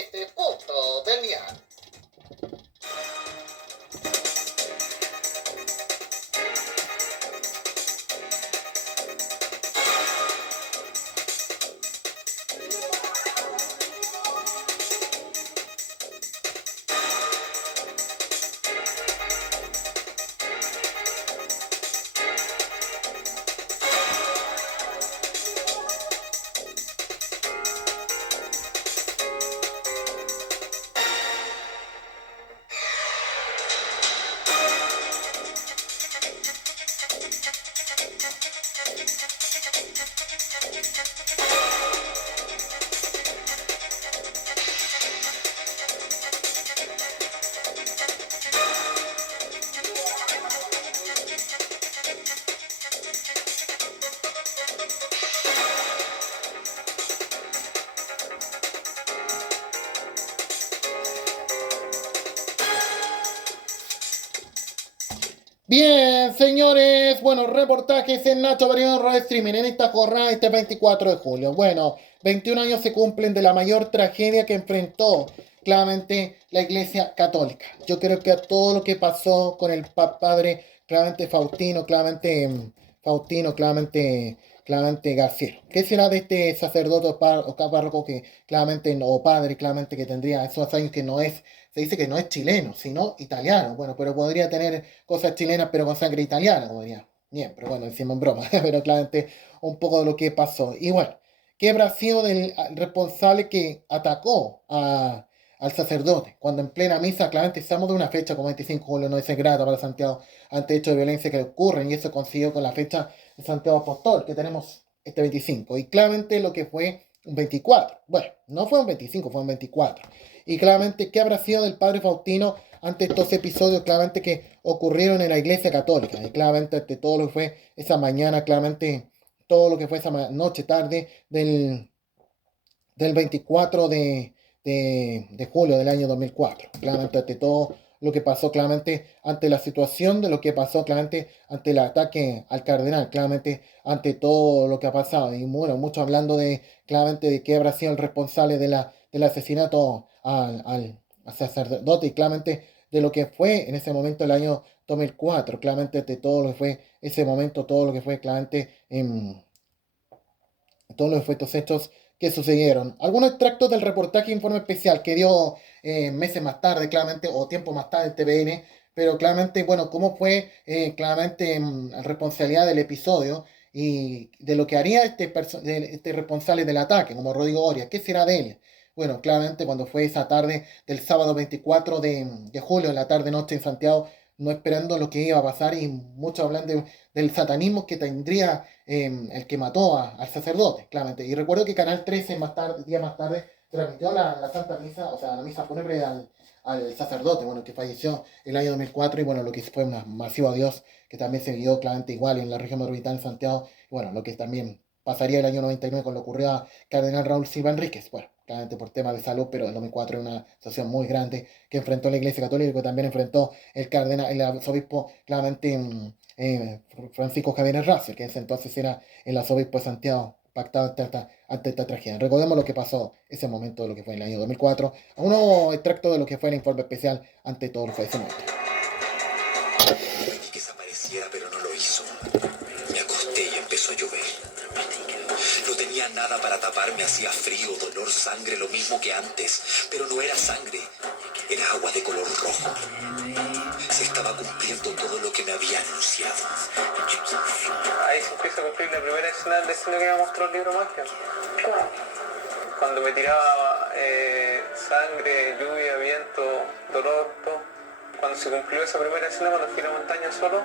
este punto del día. Bien, señores, bueno, reportajes en Nacho Periodo Radio Streaming en esta jornada este 24 de julio. Bueno, 21 años se cumplen de la mayor tragedia que enfrentó claramente la Iglesia Católica. Yo creo que a todo lo que pasó con el padre claramente Faustino, claramente Garciero. ¿Qué será de este sacerdote o párroco que claramente, o padre claramente que tendría esos años que no es, se dice que no es chileno, sino italiano? Bueno, pero podría tener cosas chilenas pero con sangre italiana, como diría. Bien, pero bueno, decimos en broma, pero claramente un poco de lo que pasó. Y bueno, ¿qué habrá sido del responsable que atacó al sacerdote? Cuando en plena misa, claramente estamos de una fecha como 25 de julio, no es grata para Santiago ante hechos de violencia que ocurren, y eso coincidió con la fecha de Santiago Apóstol, que tenemos este 25, y claramente lo que fue un 24. Bueno, no fue un 25, fue un 24. Y claramente, ¿qué habrá sido del padre Faustino ante estos episodios claramente que ocurrieron en la Iglesia Católica? Y claramente ante todo lo que fue esa mañana, claramente todo lo que fue esa noche, tarde del 24 de julio del año 2004. Claramente ante todo lo que pasó, claramente ante la situación de lo que pasó, claramente ante el ataque al cardenal, claramente ante todo lo que ha pasado. Y bueno, mucho hablando de claramente de qué habrá sido el responsable del asesinato al sacerdote y claramente de lo que fue en ese momento el año 2004, claramente de todo lo que fue ese momento, todo lo que fue claramente todos los efectos hechos que sucedieron. Algunos extractos del reportaje informe especial que dio meses más tarde, claramente, o tiempo más tarde en TVN, pero claramente, bueno, cómo fue claramente la responsabilidad del episodio y de lo que haría este responsable del ataque, como Rodrigo Oria. ¿Qué será de él? Bueno, claramente cuando fue esa tarde del sábado 24 de julio, en la tarde-noche en Santiago, no esperando lo que iba a pasar y muchos hablan del satanismo que tendría el que mató al sacerdote, claramente. Y recuerdo que Canal 13 más tarde, día más tarde, transmitió la Santa Misa, o sea, la misa fúnebre al sacerdote, bueno, que falleció el año 2004 y bueno, lo que fue un masivo adiós, que también se vio claramente igual en la región metropolitana de Santiago, y bueno, lo que también pasaría el año 99 con lo ocurrió a Cardenal Raúl Silva Enríquez, bueno, claramente por temas de salud, pero el 2004 es una situación muy grande que enfrentó la Iglesia Católica, que también enfrentó el arzobispo claramente Francisco Javier Errázuriz, que en ese entonces era el arzobispo de Santiago, pactado ante esta tragedia. Recordemos lo que pasó ese momento de lo que fue en el año 2004, a uno extracto de lo que fue el informe especial ante todo lo que fue ese momento. Que desapareciera, pero no lo hizo. Me acosté y empezó a llover. No tenía nada para taparme, hacía frío, dolor, sangre, lo mismo que antes. Pero no era sangre, era agua de color rojo. Se estaba cumpliendo todo lo que me había anunciado. Ahí se empieza a cumplir la primera escena del destino que me mostró el libro Magia. Cuando me tiraba sangre, lluvia, viento, dolor, todo. Cuando se cumplió esa primera escena, cuando fui a la montaña solo,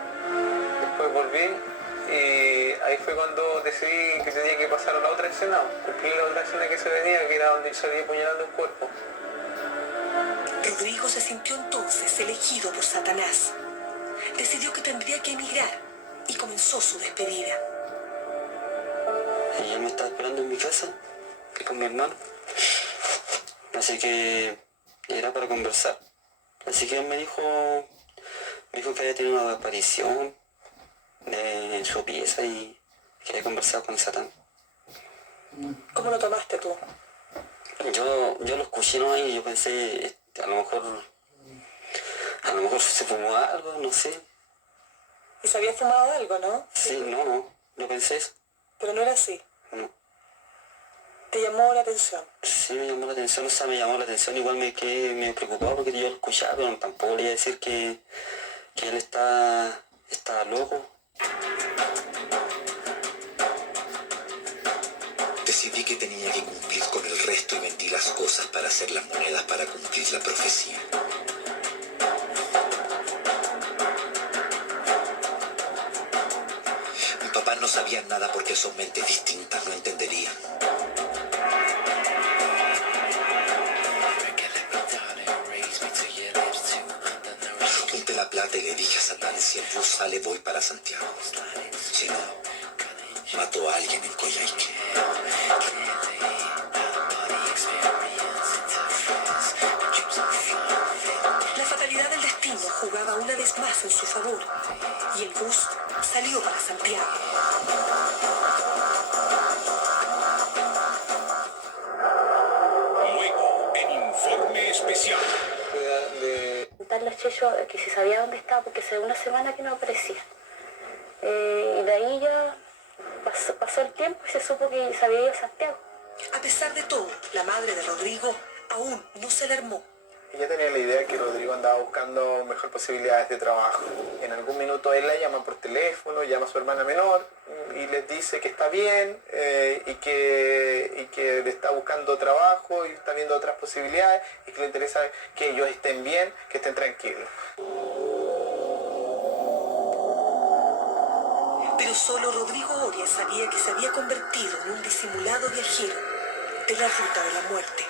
después volví y ahí fue cuando decidí que tenía que pasar a la otra escena, cumplir la otra escena que se venía, que era donde yo salía apuñalando un cuerpo. Rodrigo se sintió entonces elegido por Satanás. Decidió que tendría que emigrar y comenzó su despedida. Ella me estaba esperando en mi casa, con mi hermano. Así que era para conversar. Así que él me dijo que había tenido una aparición en su pieza y que había conversado con Satán. ¿Cómo lo tomaste tú? Yo lo escuché nomás y yo pensé, a lo mejor se fumó algo, no sé. Y se había fumado algo, ¿no? Sí, no pensé eso. Pero no era así. No. ¿Te llamó la atención? Sí, me llamó la atención, me llamó la atención, igual me quedé medio preocupado porque yo lo escuchaba, pero tampoco le iba a decir que él está loco. Decidí que tenía que cumplir con el resto y vendí las cosas para hacer las monedas para cumplir la profecía. Mi papá no sabía nada porque son mentes distintas, no entenderían. Junté la plata y le dije a Satán, si el bus sale voy para Santiago. Si no, mató a alguien en Coyhaique. La fatalidad del destino jugaba una vez más en su favor y el bus salió para Santiago. Luego, en Informe Especial. Contarle a Checho que si sabía dónde estaba, porque hace una semana que no aparecía. Y de ahí ya pasó el tiempo y se supo que se había ido a Santiago. A pesar de todo, la madre de Rodrigo aún no se alarmó. Ella tenía la idea que Rodrigo andaba buscando mejor posibilidades de trabajo. En algún minuto él la llama por teléfono, llama a su hermana menor y les dice que está bien y que le está buscando trabajo y está viendo otras posibilidades y que le interesa que ellos estén bien, que estén tranquilos. Pero solo Rodrigo Oria sabía que se había convertido en un disimulado viajero de la ruta de la muerte.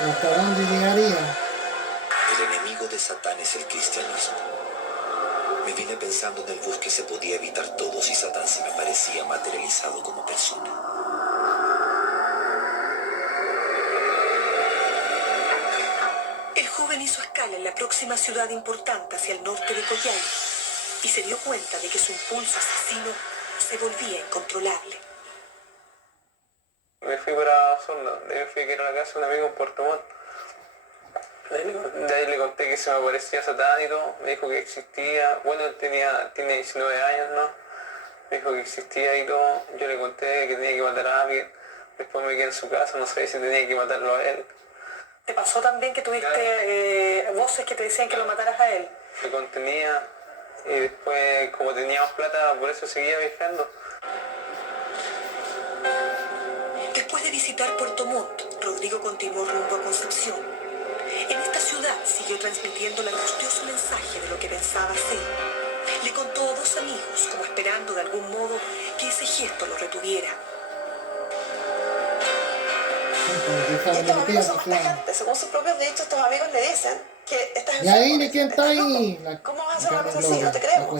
¿Hasta dónde llegaría? El enemigo de Satán es el cristianismo. Me vine pensando en el bus que se podía evitar todo si Satán se me parecía materializado como persona. El joven hizo escala en la próxima ciudad importante hacia el norte de Coyhaique y se dio cuenta de que su impulso asesino se volvía incontrolable. Me fui para Osorno, de ahí fui a ir a la casa de un amigo en Puerto Montt. De ahí le conté que se me aparecía Satán y todo, me dijo que existía, bueno, él tiene 19 años, ¿no? Me dijo que existía y todo, yo le conté que tenía que matar a alguien, después me quedé en su casa, no sabía si tenía que matarlo a él. ¿Te pasó también que tuviste voces que te decían que lo mataras a él? Me contenía y después, como teníamos plata, por eso seguía viajando. Después de visitar Puerto Montt, Rodrigo continuó rumbo a Concepción. En esta ciudad siguió transmitiendo el angustioso mensaje de lo que pensaba hacer. Le contó a 2 amigos, como esperando de algún modo que ese gesto lo retuviera. Estos amigos son más tajantes, según sus propios dichos, estos amigos le dicen que estás ¿Y ahí enfermo, de quién está estás ahí? loco. ¿Cómo vas a hacer una cosa así? No te creemos.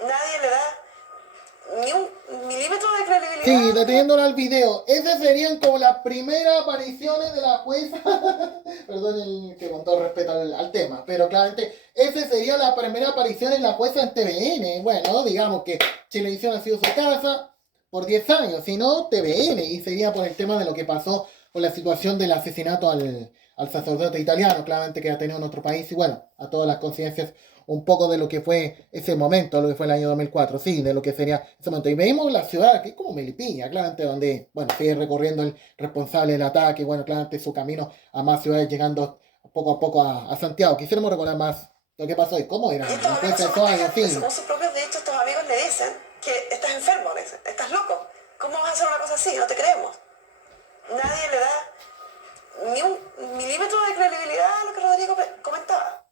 Nadie le da ni un milímetro de credibilidad. Sí, deteniéndola al video. Esas serían como las primeras apariciones de la jueza. Perdón que con todo respeto al tema, pero claramente esa sería la primera aparición en la jueza en TVN. Bueno, digamos que Chilevisión ha sido su casa por 10 años, si no TVN, y sería por el tema de lo que pasó con la situación del asesinato al sacerdote italiano, claramente que ha tenido en otro país, y bueno, a todas las conciencias un poco de lo que fue ese momento, lo que fue el año 2004, sí, de lo que sería ese momento. Y vemos la ciudad, que es como Melipilla, claramente, donde, bueno, sigue recorriendo el responsable del ataque, bueno, claramente su camino a más ciudades, llegando poco a poco a Santiago. Quisiéramos recordar más lo que pasó y cómo era. Y estos amigos son más tajantes, según sus propios dichos, estos amigos le dicen que estás enfermo, le dicen, estás loco. ¿Cómo vas a hacer una cosa así? No te creemos. Nadie le da ni un milímetro de credibilidad a lo que Rodrigo comentaba.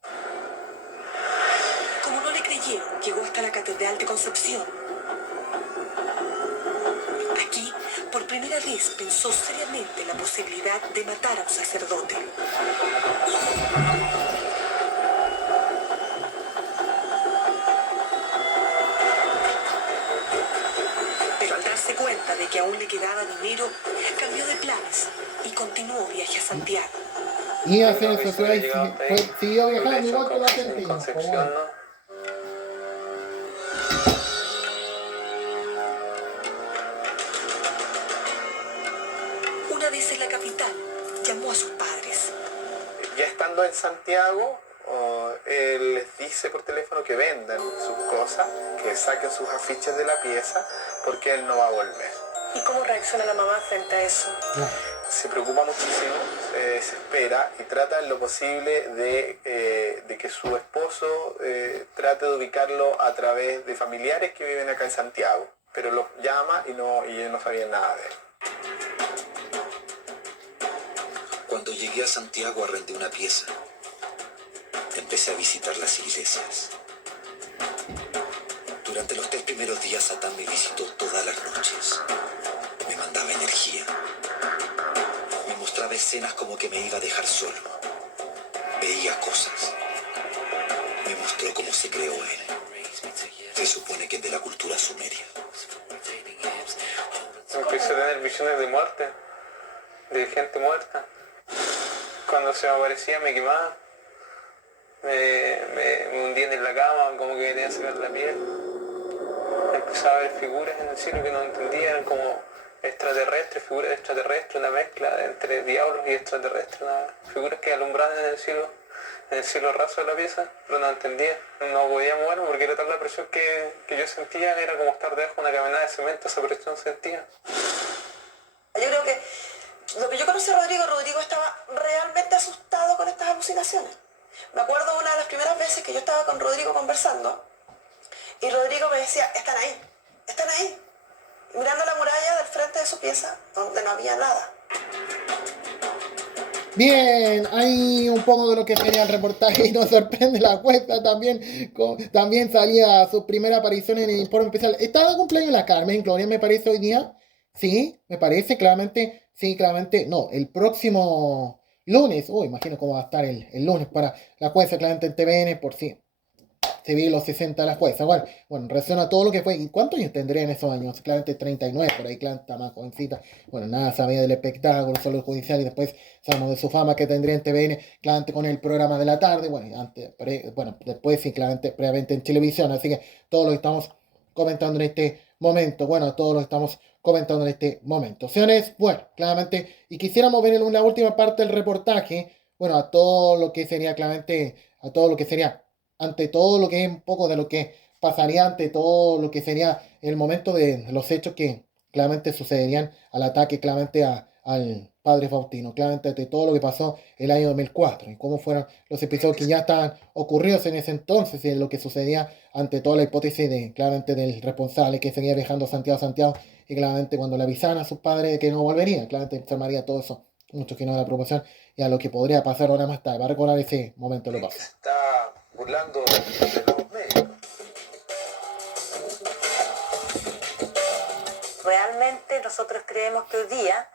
Como no le creyeron, llegó hasta la Catedral de Concepción. Aquí, por primera vez, pensó seriamente en la posibilidad de matar a un sacerdote. Pero al darse cuenta de que aún le quedaba dinero, cambió de planes y continuó viaje a Santiago. Y hacia esa ciudad siguió viajando igual que los argentinos. vez en la capital, llamó a sus padres. Ya estando en Santiago, él les dice por teléfono que vendan sus cosas, que saquen sus afiches de la pieza, porque él no va a volver. ¿Y cómo reacciona la mamá frente a eso? Se preocupa muchísimo, se desespera y trata en lo posible de que su esposo trate de ubicarlo a través de familiares que viven acá en Santiago, pero los llama y ellos no sabían nada de él. Cuando llegué a Santiago arrendé una pieza. Empecé a visitar las iglesias. Durante los 3 primeros días Satán me visitó todas las noches. Me mandaba energía. Me mostraba escenas como que me iba a dejar solo. Veía cosas. Me mostró cómo se creó él. Se supone que es de la cultura sumeria. Empecé a tener visiones de muerte, de gente muerta. Cuando se me aparecía me quemaba. Me hundían en la cama, como que querían sacar la piel. Empezaba a ver figuras en el cielo que no entendía, eran como extraterrestres, figuras extraterrestres, una mezcla entre diablos y extraterrestres, figuras que alumbraban en el cielo raso de la pieza, pero no entendía. No podía moverme porque era tal la presión que yo sentía, era como estar debajo de una caminada de cemento, esa presión sentía. Yo creo que lo que yo conocí a Rodrigo estaba realmente asustado con estas alucinaciones. Me acuerdo una de las primeras veces que yo estaba con Rodrigo conversando y Rodrigo me decía, están ahí, mirando la muralla del frente de su pieza donde no había nada. Bien, hay un poco de lo que tenía el reportaje y nos sorprende la cuesta también. También salía su primera aparición en el informe especial. ¿Está de cumpleaños la Carmen Gloria, me parece, hoy día? Sí, me parece, claramente. Sí, claramente. No, el próximo lunes. Imagino cómo va a estar el lunes para la jueza, claramente en TVN, por si se vi los 60 de la jueza. Bueno, reacciona a todo lo que fue. ¿Y cuántos años tendría en esos años? Claramente 39, por ahí, claramente está más jovencita. Bueno, nada sabía del espectáculo, solo el judicial, y después sabemos de su fama que tendría en TVN, claramente con el programa de la tarde. Después sí, claramente, previamente en televisión. Así que todo lo que estamos comentando en este momento. Señores, claramente, y quisiéramos ver en la última parte del reportaje, a todo lo que sería, claramente, a todo lo que sería, ante todo lo que es un poco de lo que pasaría, ante todo lo que sería el momento de los hechos que claramente sucederían al ataque, claramente al padre Faustino, claramente ante todo lo que pasó el año 2004 y cómo fueron los episodios que ya estaban ocurridos en ese entonces y lo que sucedía ante toda la hipótesis claramente del responsable que seguía viajando Santiago y claramente cuando le avisaban a sus padres de que no volverían, claramente enfermaría todo eso, mucho que no de la promoción y a lo que podría pasar ahora más tarde. Va a recordar ese momento lo pasó. Está burlando de los medios. Realmente nosotros creemos que hoy día,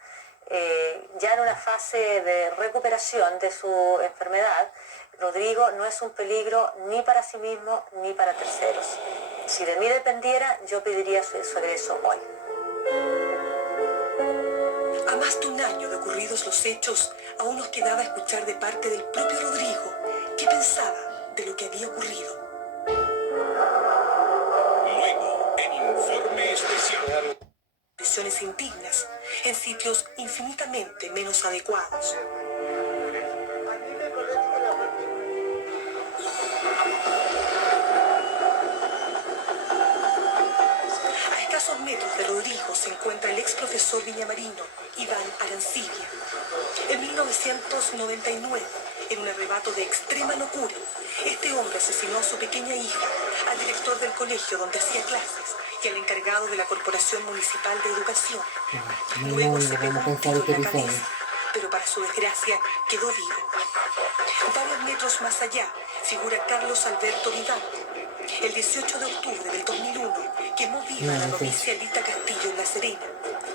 ya en una fase de recuperación de su enfermedad, Rodrigo no es un peligro ni para sí mismo ni para terceros. Si de mí dependiera, yo pediría su regreso hoy. A más de un año de ocurridos los hechos, aún nos quedaba escuchar de parte del propio Rodrigo qué pensaba de lo que había ocurrido. Luego, en Informe Especial. Presiones indignas en sitios infinitamente menos adecuados. A escasos metros de Rodrigo se encuentra el ex profesor viñamarino Iván Arancibia. En 1999, en un arrebato de extrema locura, este hombre asesinó a su pequeña hija, al director del colegio donde hacía clases y al encargado de la Corporación Municipal de Educación. Luego se pegó un tiro en la cabeza, pero para su desgracia quedó vivo. Varios metros más allá figura Carlos Alberto Vidal. El 18 de octubre del 2001 quemó viva a la novicia Lita Castillo en La Serena.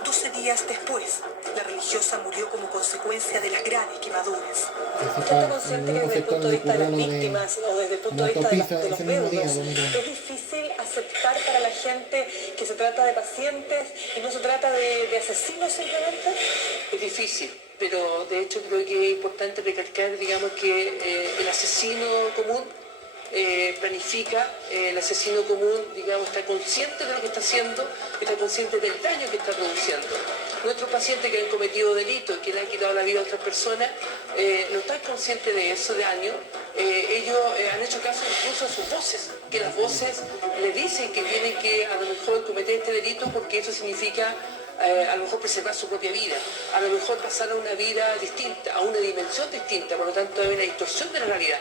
12 días después, la religiosa murió como consecuencia de las graves quemaduras. ¿Usted está consciente que desde el punto de vista de las víctimas o desde el punto de vista de los deudos es difícil aceptar para la gente que se trata de pacientes y no se trata de asesinos simplemente? Es difícil, pero de hecho creo que es importante recalcar, digamos, que el asesino común planifica, el asesino común, digamos, está consciente de lo que está haciendo, está consciente del daño que está produciendo. Nuestros pacientes que han cometido delitos, que le han quitado la vida a otras personas, no están conscientes de eso de años. Ellos han hecho caso incluso a sus voces, que las voces les dicen que tienen que a lo mejor cometer este delito porque eso significa a lo mejor preservar su propia vida, a lo mejor pasar a una vida distinta, a una dimensión distinta, por lo tanto hay una distorsión de la realidad.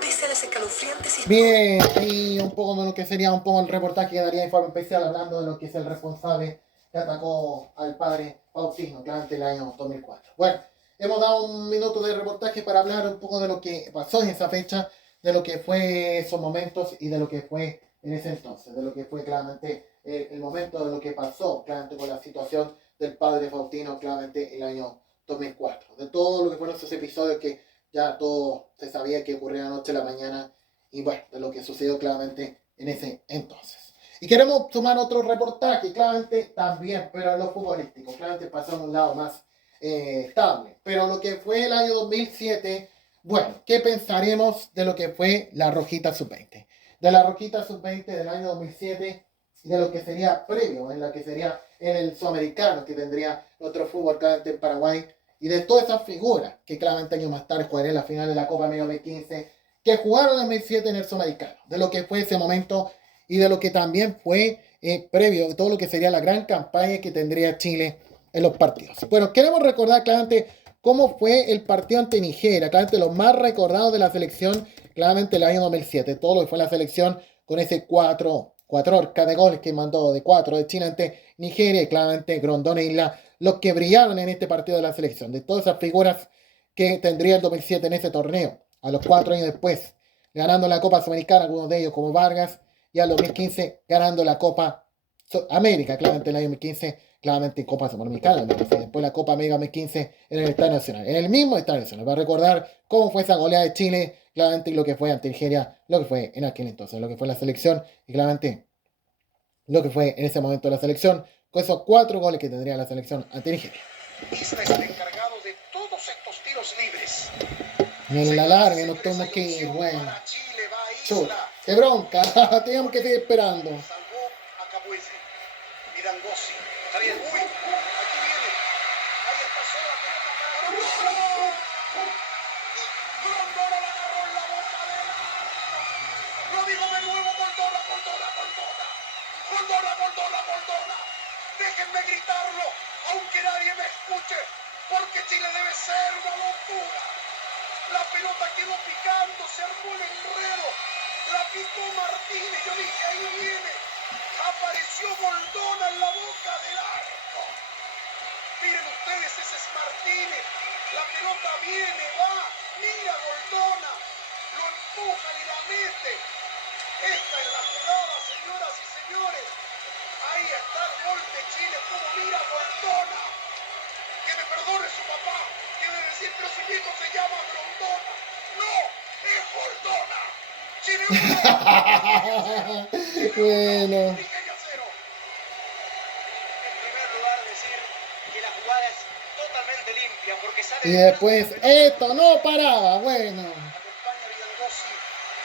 Pese a las escalofriantes Bien, y un poco de lo que sería un poco el reportaje que daría Informe Especial hablando de lo que es el responsable que atacó al padre Faustino, claramente el año 2004. Bueno, hemos dado un minuto de reportaje para hablar un poco de lo que pasó en esa fecha, de lo que fue esos momentos y de lo que fue en ese entonces, de lo que fue claramente el momento de lo que pasó claramente con la situación del padre Faustino claramente el año 2004, de todo lo que fueron esos episodios que ya todo se sabía que ocurría anoche a la mañana y bueno, de lo que sucedió claramente en ese entonces. Y queremos tomar otro reportaje, claramente también, pero en lo futbolístico, claramente pasó a un lado más estable. Pero lo que fue el año 2007, bueno, ¿qué pensaremos de lo que fue la Rojita Sub-20? De la Rojita Sub-20 del año 2007 y de lo que sería previo, en lo que sería en el Sudamericano, que tendría otro fútbol claramente en Paraguay, y de todas esas figuras que claramente años más tarde jugaré en la final de la Copa América 2015, que jugaron en 2007 en el Sudamericano, de lo que fue ese momento y de lo que también fue previo, de todo lo que sería la gran campaña que tendría Chile en los partidos. Bueno, queremos recordar claramente cómo fue el partido ante Nigeria, claramente lo más recordado de la selección, claramente el año 2007, todo lo que fue la selección con ese 4 horcas de goles que mandó de 4 de Chile ante Nigeria, y claramente Grondona e Isla, los que brillaron en este partido de la selección, de todas esas figuras que tendría el 2007 en ese torneo, a los 4 años después, ganando la Copa Sudamericana, algunos de ellos como Vargas, y al 2015 ganando la Copa América, claramente en el año 2015, claramente en Copa Sudamericana, y después la Copa América 2015 en el Estadio Nacional, en el mismo Estadio Nacional, para recordar cómo fue esa goleada de Chile, claramente lo que fue ante Nigeria, lo que fue en aquel entonces, lo que fue la selección, y claramente lo que fue en ese momento la selección, con esos 4 goles que tendría la selección ante Nigeria. Isla es el encargado de todos estos tiros libres. En la larga nos tenemos que ir, bueno. Chuta, qué bronca, teníamos que seguir esperando. Salvó a Cabuese. Mirangosi. Está bien. Uy, aquí viene. Ahí está sola la pelota para Grondona. Grondona la agarró en la boca de la... Lo digo de nuevo, Grondona, Grondona, Grondona. Grondona, Grondona, Grondona. Déjenme gritarlo, aunque nadie me escuche, porque Chile debe ser una locura. La pelota quedó picando, se armó el enredo. La picó Martínez, yo dije, ahí viene. Apareció Grondona en la boca del arco. Miren ustedes, ese es Martínez. La pelota viene, va, mira Grondona. Lo empuja y la mete. Esta es la jugada, señoras y señores. Ahí está el gol de Chile, como mira Grondona. Que me perdone su papá, que debe decir, pero su hijo se llama Grondona. No, es Grondona. Chile 1. Bueno. Nigeria 0. En primer lugar, decir que la jugada es totalmente limpia, porque sale... Y después, esto no paraba, bueno. Acompaña Villangosi,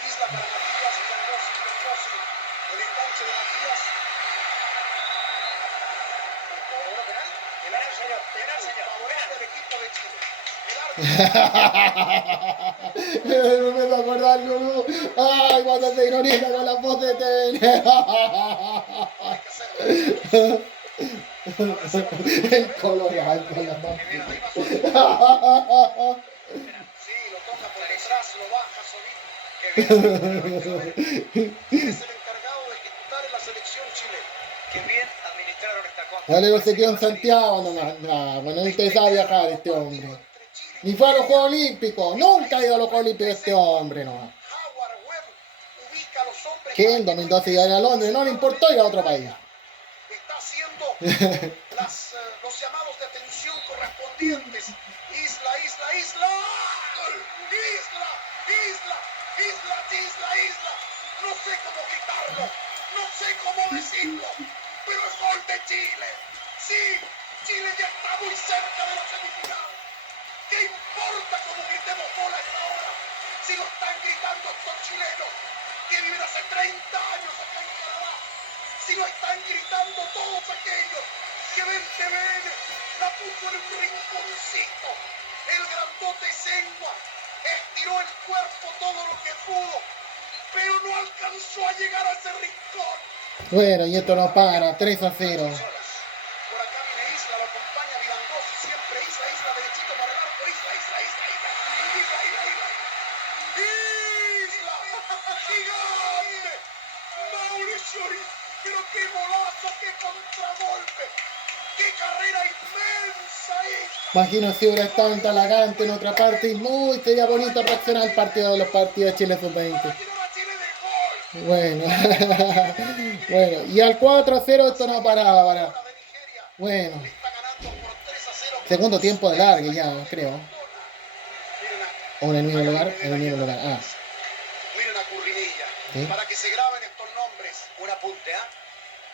Isla para Matías, Villangosi, el enganche de Matías. Penal, señor. Favorable al equipo de Chile. Me me acuerdo algo, ¿no? Ay, cuando se ironiza con la voz de TN. El colorado con la voz. Sí, lo toca por detrás, lo baja Solís. Qué bien. Es el encargado de ejecutar en la selección Chile. Qué bien administraron esta contra. Vale, no se quedó en Santiago nomás. No, bueno, no interesaba viajar este hombre. Ni fue a los Juegos Olímpicos. Nunca ha ido a los Juegos Olímpicos este hombre, no. Que en 2012 iba a ir a Londres, no le importó ir a otro país. Está haciendo los llamados de atención correspondientes. Isla. Isla. No sé cómo gritarlo, no sé cómo decirlo, pero es gol de Chile. Sí, Chile ya está muy cerca de la semifinal. ¿Qué importa cómo gritemos gol a esta hora? Si lo están gritando estos chilenos que viven hace 30 años acá en Canadá. Si lo están gritando todos aquellos que ven TVN la puso en un rinconcito. El grandote Sengua estiró el cuerpo todo lo que pudo, pero no alcanzó a llegar a ese rincón. Bueno, y esto no para, 3-0. Por acá viene Isla, lo acompaña Vilangoso, siempre Isla, derechito para el arco, Isla, gigante, Mauricio, pero qué golazo, qué contragolpe, qué carrera inmensa, Imagino si hubiera estado en Talagante en otra parte y muy sería bonito reaccionar al partido de los partidos de Chile Sub-20. Bueno, bueno, y al 4-0 esto no paraba. Bueno, segundo tiempo de largue ya, creo. O en el mismo lugar, Ah. Miren a Currinilla, ¿Sí? para que se graben estos nombres. Un apunte, ¿ah?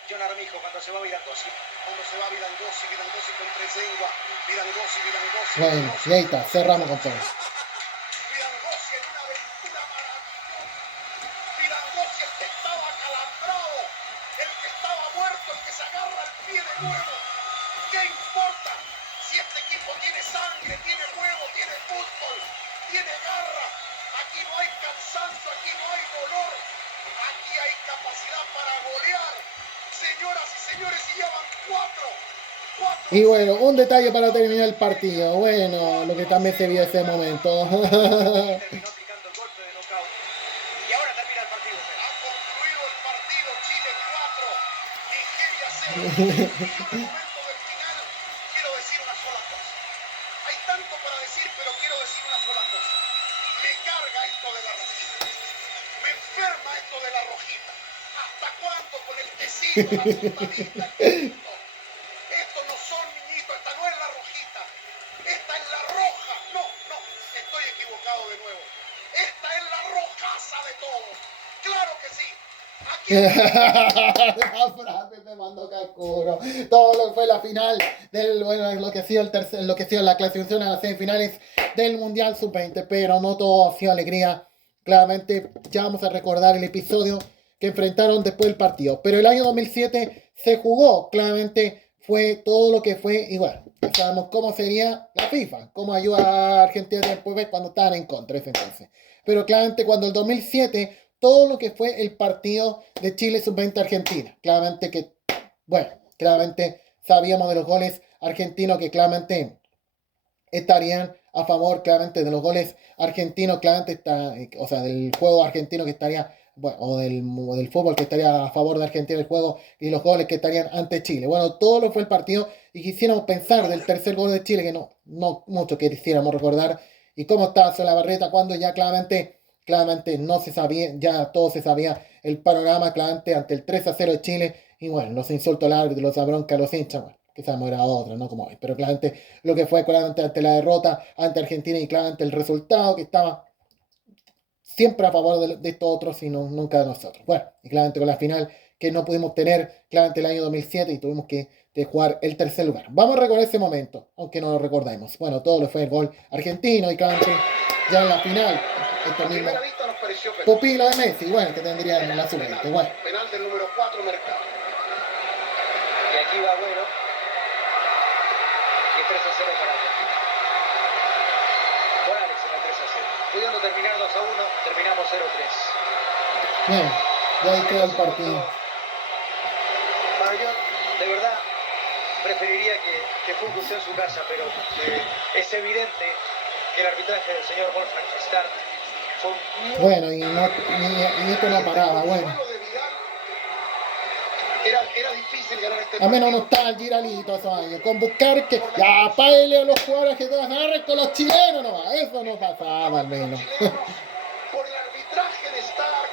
John Armijo cuando se va Vilangosi. Vilangosi contra el Sengua. Vilangosi. Bueno, y ahí está, cerramos con todo. Vilangosi en una aventura maravillosa. Vilangosi, el que estaba acalambrado, el que estaba muerto, el que se agarra al pie de nuevo. ¿Qué importa si este equipo tiene sangre, tiene huevo, tiene fútbol, tiene garra? Aquí no hay cansancio, aquí no hay dolor, aquí hay capacidad para golear. Señoras y señores, y llevan 4. Y bueno, un detalle para terminar el partido. Bueno, lo que también se vio ese momento. Terminó aplicando el golpe de knockout. Y ahora termina el partido. Ha concluido el partido. Chile 4, Nigeria 0. Y yo en el momento del final quiero decir una sola cosa. Hay tanto para decir, pero quiero decir una sola cosa. Me carga esto de la rojita. Me enferma esto de la rojita. ¿Hasta cuándo con el tecito, la puntadita, el punto? Esto no son niñitos, esta no es la rojita. Esta es la roja. No, estoy equivocado de nuevo. Esta es la rojaza de todos. Claro que sí. Aquí La frase me mandó Kakuro. Todo lo que fue la final del, bueno, lo que ha sido la clasificación a las semifinales del Mundial Sub-20, pero no todo ha sido alegría. Claramente ya vamos a recordar el episodio que enfrentaron después del partido. Pero el año 2007 se jugó, claramente fue todo lo que fue, y bueno, ya sabemos cómo sería la FIFA, cómo ayuda a Argentina después cuando estaban en contra ese entonces. Pero claramente cuando el 2007, todo lo que fue el partido de Chile Sub-20 Argentina, claramente que, bueno, claramente sabíamos de los goles argentinos que claramente estarían a favor, claramente de los goles argentinos, claramente está, o sea, del juego argentino que estaría, bueno, o del fútbol que estaría a favor de Argentina el juego y los goles que estarían ante Chile. Bueno, todo lo fue el partido y quisiéramos pensar del tercer gol de Chile, que no mucho que quisiéramos recordar, y cómo estaba Solabarrieta cuando ya claramente no se sabía, ya todo se sabía el panorama claramente ante el 3-0 de Chile, y bueno, los insultos al árbitro, los abroncas a los hinchas, bueno, quizás era otra, no como hoy, pero claramente lo que fue claramente ante la derrota ante Argentina y claramente el resultado que estaba siempre a favor de estos otros y nunca de nosotros. Bueno, y claramente con la final que no pudimos tener claramente el año 2007 y tuvimos que jugar el tercer lugar. Vamos a recordar ese momento, aunque no lo recordemos. Bueno, todo lo fue el gol argentino y claramente ya en la final, esto mismo pupilo de Messi, bueno, que tendría en la sub-20. Bueno. Penal del número 4, Mercado. Y aquí va bueno. Y 3-0 para Argentina. Bueno, Alex, en el 3-0. Pudiendo terminar 2-1, terminamos 0-3. Bien, ya ahí queda el partido. Yo, de verdad, preferiría que fútbol sea en su casa, pero es evidente que el arbitraje del señor Wolfgang Stark fue muy... Bueno, y esto no paraba, bueno. Era difícil ganar este a menos no estaba el Giralito esos años, con buscar que ya paile a los jugadores que te vas a agarrar con los chilenos, no, eso no pasaba al menos. Por el arbitraje de Stark,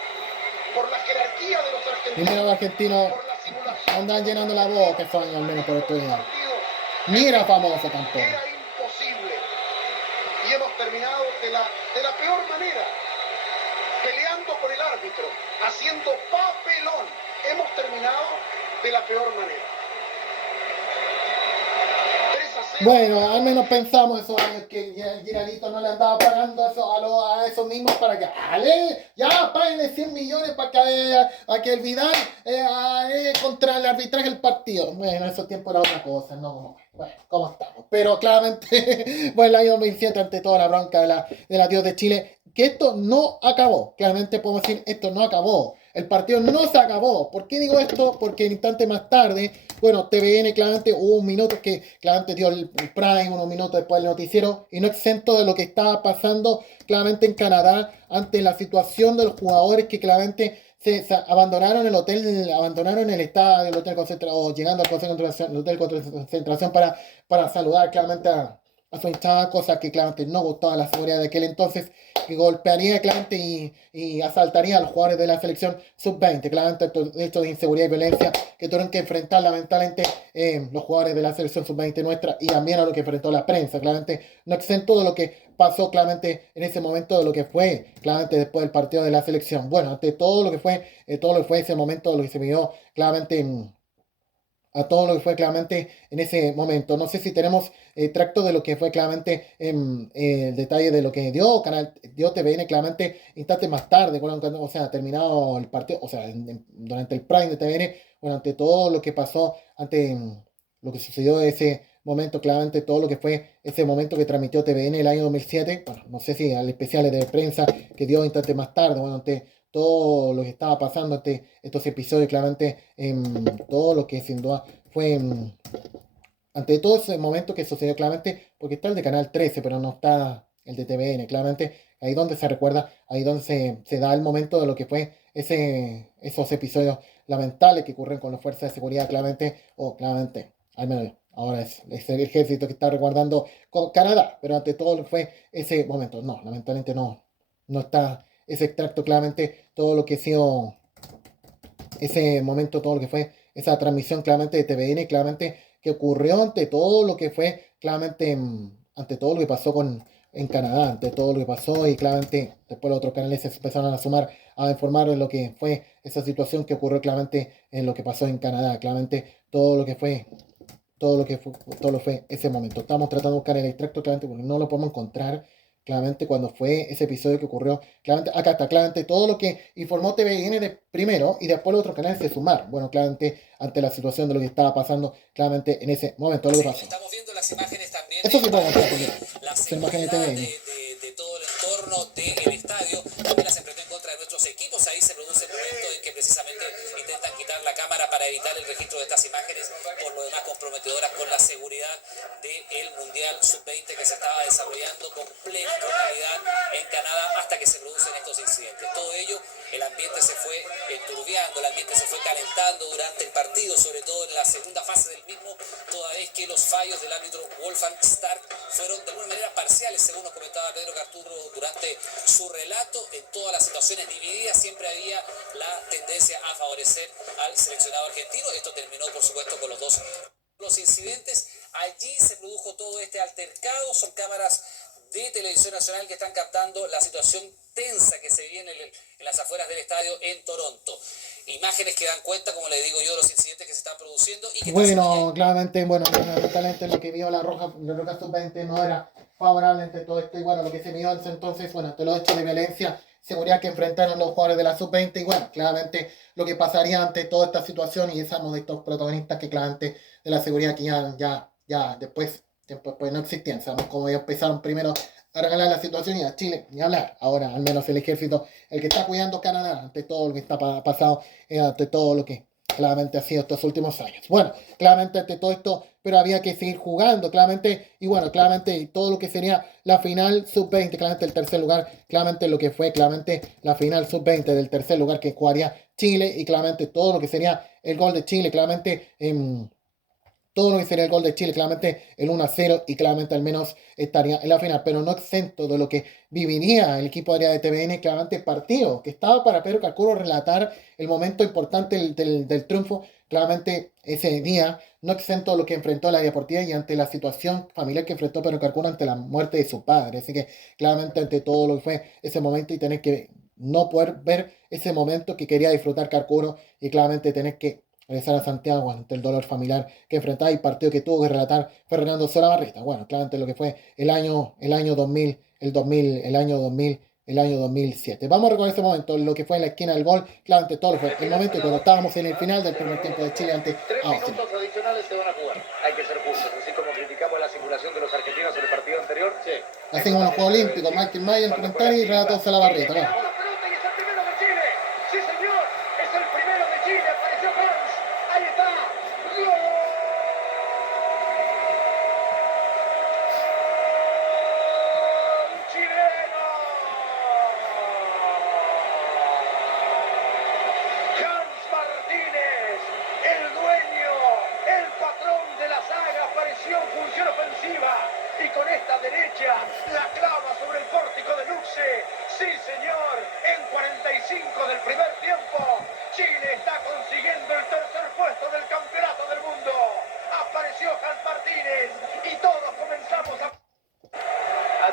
por la jerarquía de los argentinos. Y mira, los argentinos andan llenando la boca esos años al menos por oportunidad. Ni era famoso tampoco. Era imposible. Y hemos terminado de la peor manera, peleando por el árbitro, haciendo papelón. Hemos terminado de la peor manera. 3-0 Bueno, al menos pensamos esos años que Giralito no le andaba pagando eso a esos mismos para que, ¡ale! Ya, páguenle 100 millones para que el Vidal contra el arbitraje del partido. Bueno, esos tiempos era otra cosa, ¿no? Bueno, ¿cómo estamos? Pero claramente, bueno, el año 2007, ante toda la bronca de la Dios de Chile, que esto no acabó. Claramente podemos decir, esto no acabó. El partido no se acabó. ¿Por qué digo esto? Porque un instante más tarde, bueno, TVN claramente hubo un minuto que claramente dio el prime, unos minutos después del noticiero, y no exento de lo que estaba pasando claramente en Canadá ante la situación de los jugadores que claramente se abandonaron el hotel, abandonaron el estadio, el hotel concentración, o llegando al el hotel concentración para saludar claramente a su hinchada, cosa que claramente no gustaba a la seguridad de aquel entonces, que golpearía claramente y asaltaría a los jugadores de la selección sub-20, claramente estos de inseguridad y violencia que tuvieron que enfrentar lamentablemente los jugadores de la selección sub-20 nuestra, y también a lo que enfrentó la prensa, claramente no exento de lo que pasó claramente en ese momento, de lo que fue claramente después del partido de la selección. Bueno, ante todo lo que fue ese momento, de lo que se vivió claramente a todo lo que fue claramente en ese momento. No sé si tenemos tracto de lo que fue claramente el detalle de lo que dio TVN claramente instantes más tarde, o sea, terminado el partido, o sea, durante el prime de TVN, bueno, ante todo lo que pasó, ante lo que sucedió en ese momento, claramente todo lo que fue ese momento que transmitió TVN el año 2007, bueno, no sé si al especial de prensa que dio instantes más tarde, bueno, ante todo lo que estaba pasando, estos episodios, claramente, todo lo que sin duda fue, ante todo ese momento que sucedió claramente, porque está el de Canal 13, pero no está el de TVN, claramente, ahí donde se recuerda, ahí donde se da el momento de lo que fue esos episodios lamentables que ocurren con las fuerzas de seguridad, claramente, o claramente, al menos ahora es el ejército que está resguardando con Canadá, pero ante todo lo que fue ese momento, no, lamentablemente no está ese extracto, claramente todo lo que ha sido ese momento, todo lo que fue esa transmisión claramente de TVN, claramente que ocurrió ante todo lo que fue claramente ante todo lo que pasó en Canadá, ante todo lo que pasó, y claramente después los otros canales se empezaron a sumar a informar de lo que fue esa situación que ocurrió claramente en lo que pasó en Canadá, claramente todo lo que fue ese momento. Estamos tratando de buscar el extracto claramente porque no lo podemos encontrar claramente cuando fue ese episodio que ocurrió. Claramente, acá está claramente todo lo que informó TVN de primero y después los otros canales se sumaron. Bueno, claramente ante la situación de lo que estaba pasando claramente en ese momento. Lo que pasó. Estamos viendo las imágenes también. Eso sí podemos hacer. Las imágenes de todo el entorno del estadio. También las enfrentó en contra de nuestros equipos. Ahí se produce el momento en que precisamente intentan quitar la cámara para evitar el registro de estas imágenes, por lo demás comprometedoras con la seguridad del Mundial Sub-20 que se estaba desarrollando con plena normalidad en Canadá hasta que se producen estos incidentes. Todo ello, el ambiente se fue enturbiando, el ambiente se fue calentando durante el partido, sobre todo en la segunda fase del mismo, toda vez que los fallos del árbitro Wolfgang Stark fueron de alguna manera parciales, según nos comentaba Pedro Carturo durante su relato. En todas las situaciones divididas siempre había la tendencia a favorecer al seleccionado argentino. Esto terminó, por supuesto, con los incidentes. Allí se produjo todo este altercado. Son cámaras de Televisión Nacional que están captando la situación tensa que se viene en las afueras del estadio en Toronto. Imágenes que dan cuenta, como le digo yo, de los incidentes que se están produciendo. Y que claramente, lamentablemente lo que vio la Roja Sub-20 no era favorable ante todo esto. Y bueno, lo que se vio entonces, ante los hechos de violencia, seguridad que enfrentaron los jugadores de la Sub-20. Y bueno, claramente lo que pasaría ante toda esta situación, y sabemos de estos protagonistas que claramente de la seguridad que ya después no existían. Sabemos cómo ellos empezaron primero a regalar la situación, y a Chile ni hablar. Ahora, al menos el ejército, el que está cuidando Canadá ante todo lo que está pasado, ante todo lo que claramente ha sido estos últimos años. Bueno, claramente ante todo esto, pero había que seguir jugando, claramente, y bueno, claramente todo lo que sería la final sub-20, claramente el tercer lugar, claramente lo que fue claramente la final sub-20 del tercer lugar que jugaría Chile, y claramente todo lo que sería el gol de Chile, claramente todo lo que sería el gol de Chile, claramente el 1-0, y claramente al menos estaría en la final, pero no exento de lo que viviría el equipo de TVN, claramente partido, que estaba para Pedro Carcuro relatar el momento importante del triunfo, claramente ese día, no exento de lo que enfrentó la Deportiva y ante la situación familiar que enfrentó Pedro Carcuro ante la muerte de su padre, así que claramente ante todo lo que fue ese momento, y tener que no poder ver ese momento que quería disfrutar Carcuro, y claramente tener que regresar a Santiago ante el dolor familiar que enfrentaba y partido que tuvo que relatar Fernando Solabarrieta. Bueno, claramente lo que fue el año 2000, el año 2007. Vamos a recordar ese momento, lo que fue en la esquina del gol, claramente todo fue el momento cuando estábamos en el final del primer tiempo de Chile ante Austria. 3 minutos adicionales se van a jugar. Hay que ser justos, así como criticamos la simulación de los argentinos en el partido anterior. Sí. Así como en los Juegos Olímpicos, Michael Mayer en comentario y Renato Solabarrieta. Bueno.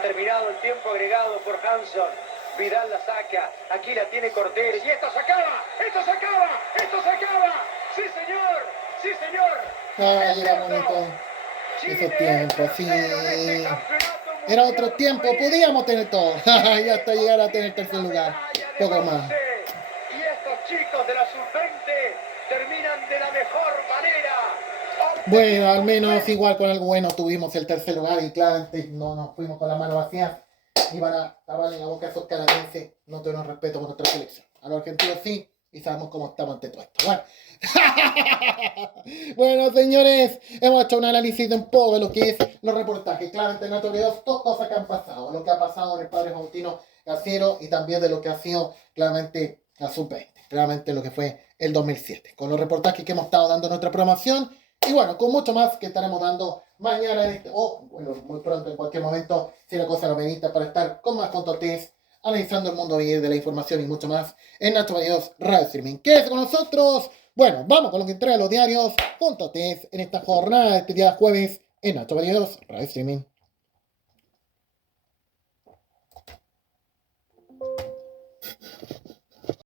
Terminado el tiempo agregado por Hanson. Vidal la saca. Aquí la tiene Cortés. Y esto se acaba. Esto se acaba. Esto se acaba. Sí, señor. Sí, señor. Ay, era bonito. Esos tiempos, sí. Era otro tiempo. Podíamos tener todo. Y hasta llegar a tener tercer lugar. Poco más. Y estos chicos de la sub-20 terminan de la mejor manera. Bueno, al menos igual con algo bueno tuvimos el tercer lugar y claramente no nos fuimos con las manos vacías. Iban a taparle la boca a esos canadienses. No tenemos respeto por nuestra selección. A los argentinos sí, y sabemos cómo estamos ante todo esto. Bueno, bueno, señores, hemos hecho un análisis de un poco de lo que es los reportajes. Claramente Nato Videos, dos cosas que han pasado. Lo que ha pasado en el Padre Faustino Garciero y también de lo que ha sido claramente la sub-20. Claramente lo que fue el 2007. Con los reportajes que hemos estado dando en nuestra programación. Y bueno, con mucho más que estaremos dando mañana bueno, muy pronto, en cualquier momento, si la cosa lo medita, para estar con más Contotés, analizando el mundo vivir de la información y mucho más en Nacho Videos Radio Streaming. Quédese con nosotros. Bueno, vamos con lo que entrega los diarios Contotés en esta jornada de este día jueves en Nacho Videos Radio Streaming.